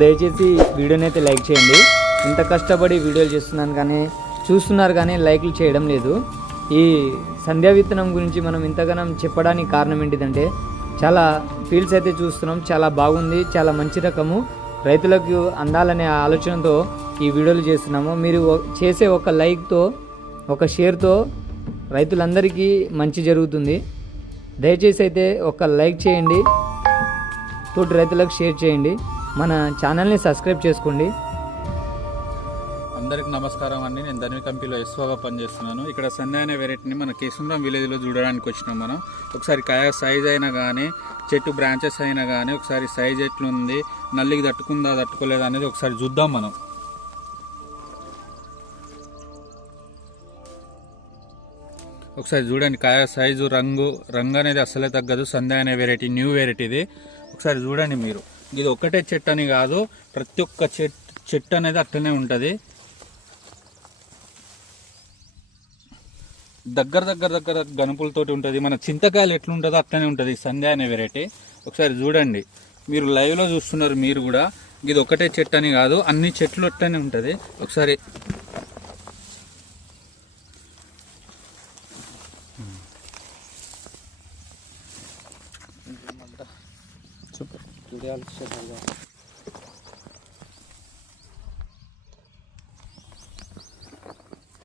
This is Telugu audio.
దయచేసి వీడియోని అయితే లైక్ చేయండి. ఇంత కష్టపడి వీడియోలు చేస్తున్నాను కానీ చూస్తున్నారు కానీ లైక్లు చేయడం లేదు. ఈ సంధ్యా విత్తనం గురించి మనం ఇంతగానం చెప్పడానికి కారణం ఏంటిదంటే చాలా ఫీల్డ్స్ అయితే చూస్తున్నాం, చాలా బాగుంది, చాలా మంచి రకము, రైతులకు అందాలనే ఆలోచనతో ఈ వీడియోలు చేస్తున్నాము. మీరు చేసే ఒక లైక్తో ఒక షేర్తో రైతులందరికీ మంచి జరుగుతుంది. దయచేసి అయితే ఒక లైక్ చేయండి, తోటి రైతులకు షేర్ చేయండి, మన ఛానల్ని సబ్స్క్రైబ్ చేసుకోండి. అందరికి నమస్కారం అండి. నేను ధన్వి కంపెనీలో ఎస్ఓగా పనిచేస్తున్నాను. ఇక్కడ సంధ్య అనే వెరైటీని మన కేసుంద్రం విలేజ్లో చూడడానికి వచ్చినాం మనం. ఒకసారి కాయ సైజ్ అయినా కానీ, చెట్టు బ్రాంచెస్ అయినా కానీ ఒకసారి సైజ్ ఎట్లుంది, నల్లికి తట్టుకుందా తట్టుకోలేదా అనేది ఒకసారి చూద్దాం మనం. ఒకసారి చూడండి, కాయ సైజు, రంగు అనేది అస్సలే తగ్గదు. సంధ్య అనే వెరైటీ న్యూ వెరైటీ ఇది. ఒకసారి చూడండి మీరు. ఇది ఒక్కటే చెట్టు అని కాదు, ప్రతి ఒక్క చెట్టు అనేది అట్లనే ఉంటుంది. దగ్గర గనుపులతోటి ఉంటుంది. మన చింతకాయలు ఎట్లుంటుందో అట్లనే ఉంటుంది సంధ్య అనే వెరైటీ. ఒకసారి చూడండి, మీరు లైవ్లో చూస్తున్నారు మీరు కూడా. ఇది ఒకటే చెట్టు అని కాదు, అన్ని చెట్లు అట్లనే ఉంటుంది. ఒకసారి